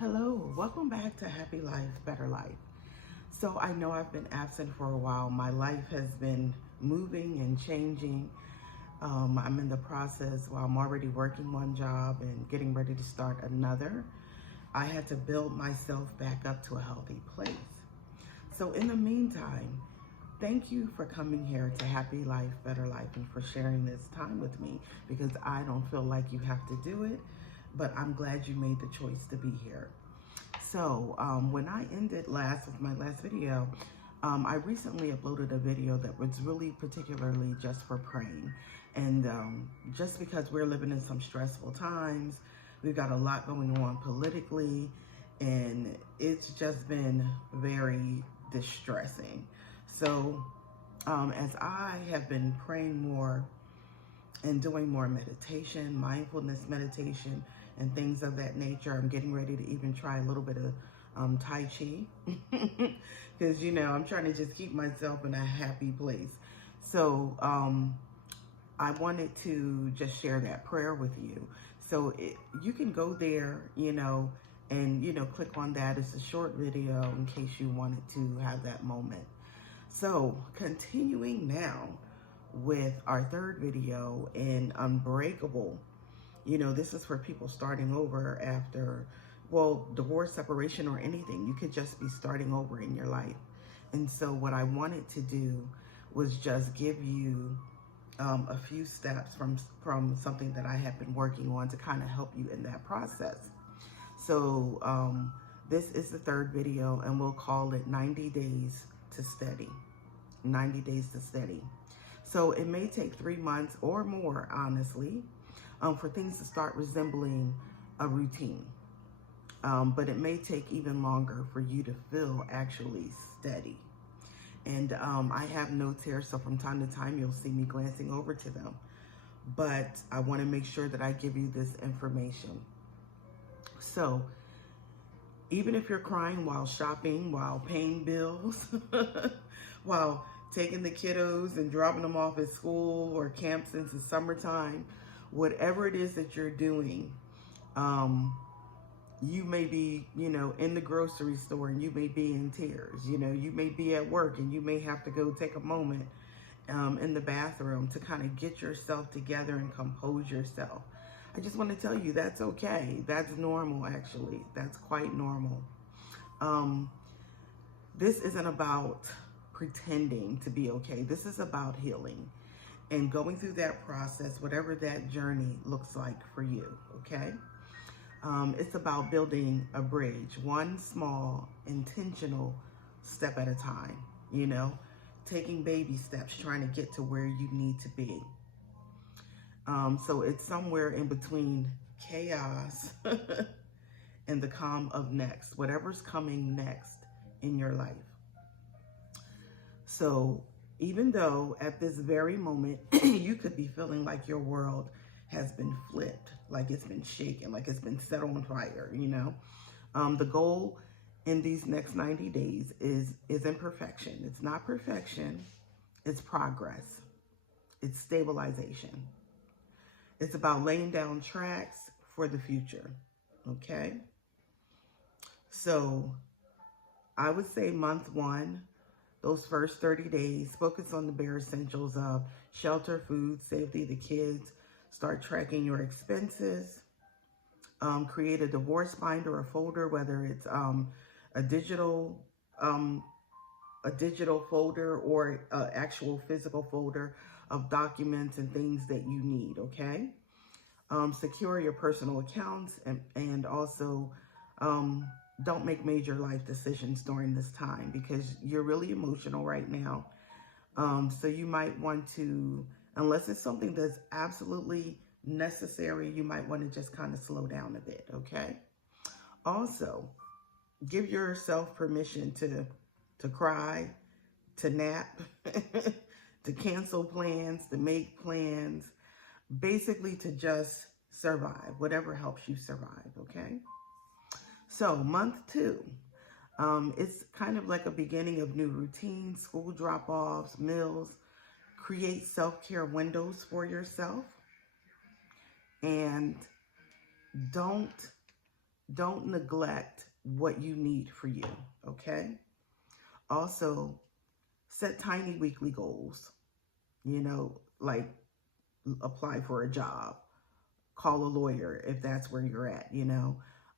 Hello, welcome back to Happy Life, Better Life. So I know I've been absent for a while. My life has been moving and changing. I'm in the process while I'm already working one job and getting ready to start another. I had to build myself back up to a healthy place. So in the meantime, thank you for coming here to Happy Life, Better Life and for sharing this time with me because I don't feel like you have to do it, but I'm glad you made the choice to be here. So when I ended with my last video, I recently uploaded a video that was really particularly just for praying. And just because we're living in some stressful times, we've got a lot going on politically, and it's just been very distressing. So as I have been praying more and doing more meditation, mindfulness meditation, and things of that nature. I'm getting ready to even try a little bit of Tai Chi because, I'm trying to just keep myself in a happy place. So I wanted to just share that prayer with you. So you can go there, and, click on that. It's a short video in case you wanted to have that moment. So continuing now with our third video in Unbreakable. This is for people starting over after, divorce, separation, or anything. You could just be starting over in your life. And so what I wanted to do was just give you a few steps from something that I have been working on to kind of help you in that process. So this is the third video, and we'll call it 90 Days to Steady. 90 Days to Steady. So it may take 3 months or more, honestly, for things to start resembling a routine. But it may take even longer for you to feel actually steady. And I have notes here, so from time to time, you'll see me glancing over to them. But I want to make sure that I give you this information. So even if you're crying while shopping, while paying bills, while taking the kiddos and dropping them off at school or camp since it's summertime, whatever it is that you're doing, you may be, in the grocery store and you may be in tears. You may be at work and you may have to go take a moment in the bathroom to kind of get yourself together and compose yourself. I just want to tell you that's okay. That's normal, actually. That's quite normal. This isn't about pretending to be okay. This is about healing and going through that process, whatever that journey looks like for you, okay? It's about building a bridge, one small, intentional step at a time, taking baby steps, trying to get to where you need to be. So it's somewhere in between chaos and the calm of next, whatever's coming next in your life. So even though at this very moment, you could be feeling like your world has been flipped, like it's been shaken, like it's been set on fire, the goal in these next 90 days is imperfection. It's not perfection, it's progress. It's stabilization. It's about laying down tracks for the future, okay? So I would say month one, those first 30 days, focus on the bare essentials of shelter, food, safety, the kids. Start tracking your expenses. Create a divorce binder or folder, whether it's a digital folder or an actual physical folder of documents and things that you need, okay? Secure your personal accounts and also don't make major life decisions during this time because you're really emotional right now. So you might want to, unless it's something that's absolutely necessary, you might want to just kind of slow down a bit, okay? Also, give yourself permission to cry, to nap, to cancel plans, to make plans, basically to just survive, whatever helps you survive, okay? So month two, it's kind of like a beginning of new routines, school drop-offs, meals. Create self-care windows for yourself. And don't Don't neglect what you need for you, okay? Also, set tiny weekly goals, like apply for a job, call a lawyer if that's where you're at,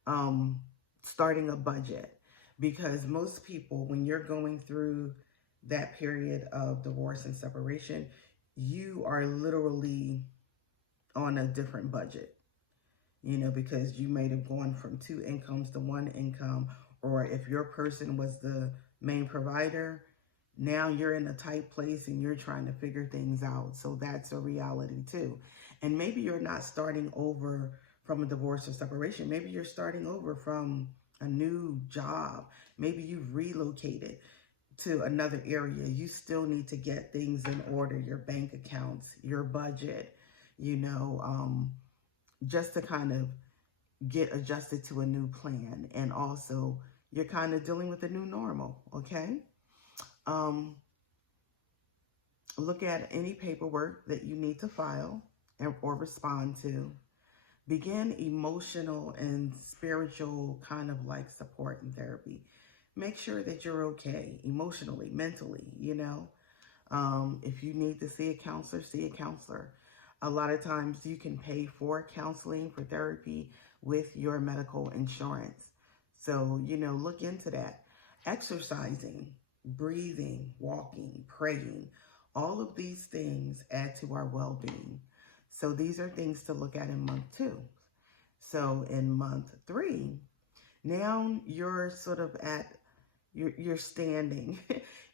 um, starting a budget. Because most people, when you're going through that period of divorce and separation, you are literally on a different budget, because you might have gone from two incomes to one income, or if your person was the main provider, now you're in a tight place and you're trying to figure things out. So that's a reality too. And maybe you're not starting over from a divorce or separation. Maybe you're starting over from a new job. Maybe you've relocated to another area. You still need to get things in order, your bank accounts, your budget, just to kind of get adjusted to a new plan. And also, you're kind of dealing with a new normal, okay? Um, Look at any paperwork that you need to file or respond to. Begin emotional and spiritual kind of like support and therapy. Make sure that you're okay emotionally, mentally, If you need to see a counselor, see a counselor. A lot of times you can pay for counseling, for therapy with your medical insurance. So, look into that. Exercising, breathing, walking, praying, all of these things add to our well-being. So these are things to look at in month 2. So in month 3, now you're sort of at, you're standing.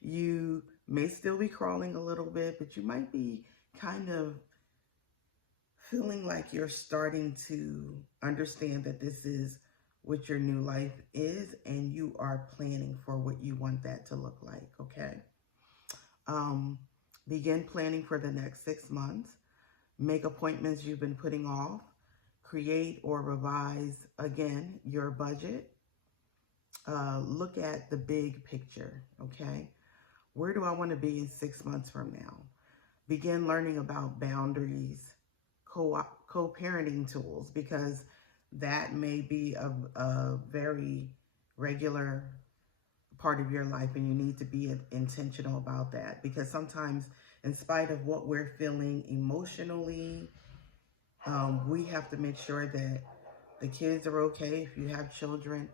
You may still be crawling a little bit, but you might be kind of feeling like you're starting to understand that this is what your new life is, and you are planning for what you want that to look like, okay? Begin planning for the next 6 months. Make appointments you've been putting off. Create or revise, again, your budget. Look at the big picture, okay? Where do I want to be in 6 months from now? Begin learning about boundaries, co-parenting tools, because that may be a very regular part of your life, and you need to be intentional about that, because sometimes, in spite of what we're feeling emotionally, we have to make sure that the kids are okay. If you have children,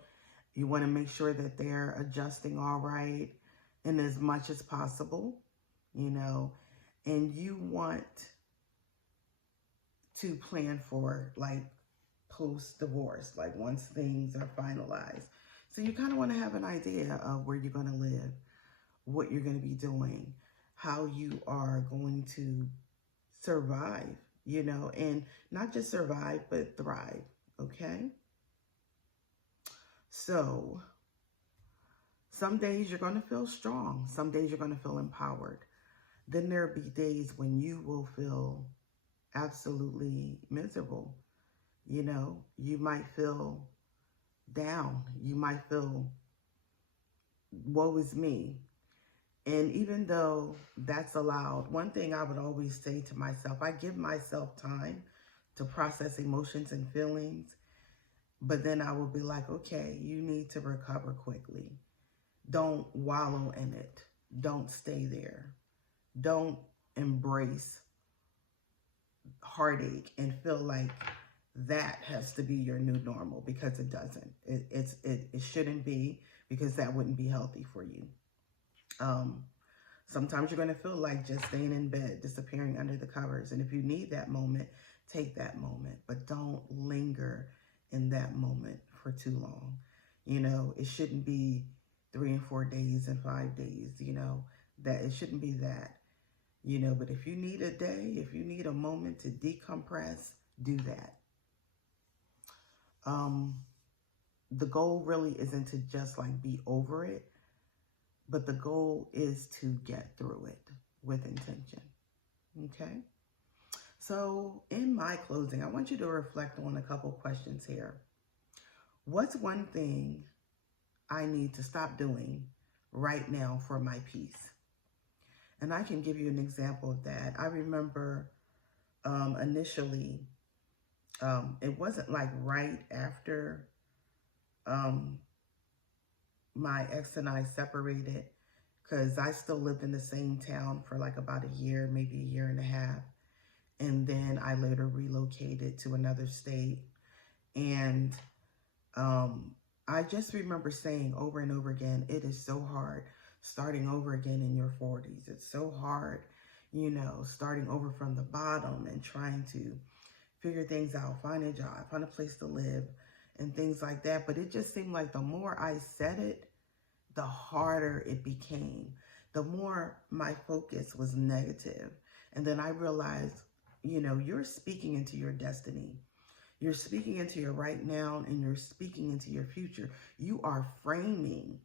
you want to make sure that they're adjusting all right and as much as possible, and you want to plan for like post-divorce, like once things are finalized. So you kind of want to have an idea of where you're going to live, what you're going to be doing, how you are going to survive, and not just survive, but thrive, okay? So some days you're going to feel strong. Some days you're going to feel empowered. Then there'll be days when you will feel absolutely miserable. You might feel down. You might feel, woe is me. And even though that's allowed, one thing I would always say to myself, I give myself time to process emotions and feelings, but then I will be like, okay, you need to recover quickly. Don't wallow in it. Don't stay there. Don't embrace heartache and feel like that has to be your new normal, because it doesn't. It shouldn't be, because that wouldn't be healthy for you. Sometimes you're going to feel like just staying in bed, disappearing under the covers. And if you need that moment, take that moment. But don't linger in that moment for too long. It shouldn't be 3 and 4 days and 5 days, that it shouldn't be that. But if you need a day, if you need a moment to decompress, do that. The goal really isn't to just like be over it, but the goal is to get through it with intention, okay? So in my closing, I want you to reflect on a couple questions here. What's one thing I need to stop doing right now for my peace? And I can give you an example of that. I remember initially, it wasn't like right after um, my ex and I separated because I still lived in the same town for like about a year, maybe a year and a half. And then I later relocated to another state. And I just remember saying over and over again, it is so hard starting over again in your 40s. It's so hard, you know, starting over from the bottom and trying to figure things out, find a job, find a place to live, and things like that. But it just seemed like the more I said it, the harder it became. The more my focus was negative. And then I realized, you know, you're speaking into your destiny. You're speaking into your right now, and you're speaking into your future. You are framing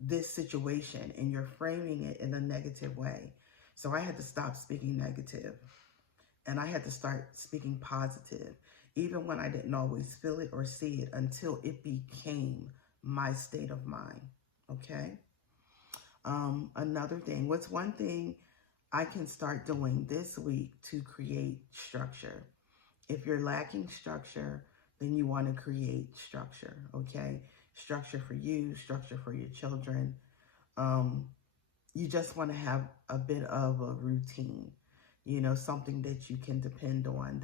this situation, and you're framing it in a negative way. So I had to stop speaking negative, and I had to start speaking positive, even when I didn't always feel it or see it, until it became my state of mind. Okay. Another thing, what's one thing I can start doing this week to create structure? If you're lacking structure, then you want to create structure, okay? Structure for you, structure for your children. You just want to have a bit of a routine, you know, something that you can depend on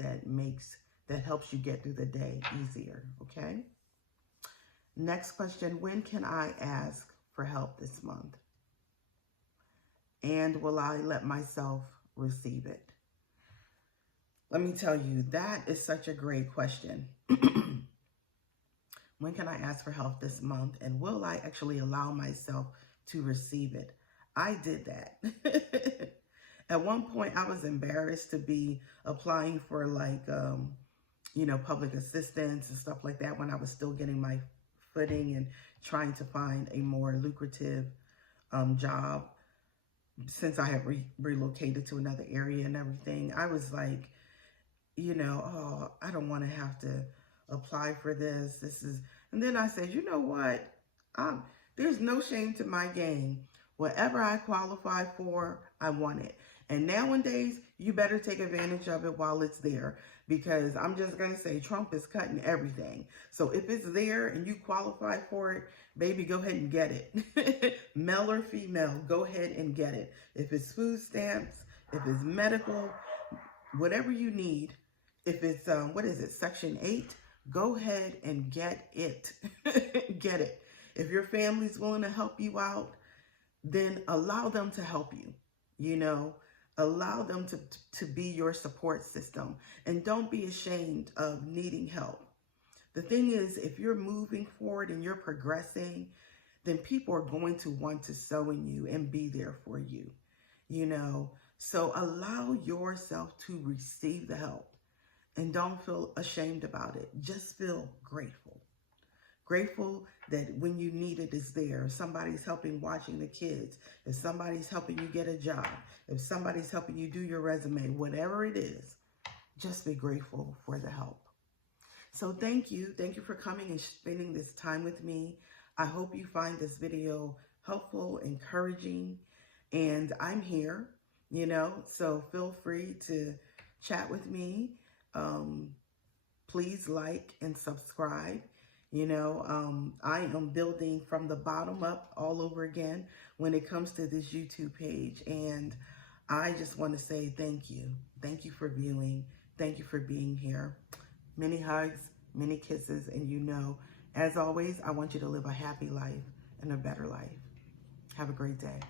that helps you get through the day easier, okay? Next question, when can I ask for help this month? And will I let myself receive it? Let me tell you, that is such a great question. When can I ask for help this month? And will I actually allow myself to receive it? I did that. At one point, I was embarrassed to be applying for like, you know, public assistance and stuff like that when I was still getting my footing and trying to find a more lucrative job. Since I had relocated to another area and everything, I was like, you know, oh, I don't want to have to apply for this. And then I said, you know what? There's no shame to my game. Whatever I qualify for, I want it. And nowadays, you better take advantage of it while it's there, because I'm just going to say Trump is cutting everything. So if it's there and you qualify for it, baby, go ahead and get it. Male or female, go ahead and get it. If it's food stamps, if it's medical, whatever you need, if it's, what is it, Section 8, go ahead and get it. Get it. If your family's willing to help you out, then allow them to help you, you know. Allow them to be your support system. And don't be ashamed of needing help. The thing is, if you're moving forward and you're progressing, then people are going to want to sow in you and be there for you, you know. So allow yourself to receive the help. And don't feel ashamed about it. Just feel grateful. Grateful that when you need it, it's there. If somebody's helping watching the kids, if somebody's helping you get a job, if somebody's helping you do your resume, whatever it is, just be grateful for the help. So thank you. Thank you for coming and spending this time with me. I hope you find this video helpful, encouraging, and I'm here, you know, so feel free to chat with me. Please like and subscribe. You know, I am building from the bottom up all over again when it comes to this YouTube page. And I just want to say thank you. Thank you for viewing. Thank you for being here. Many hugs, many kisses. And you know, as always, I want you to live a happy life and a better life. Have a great day.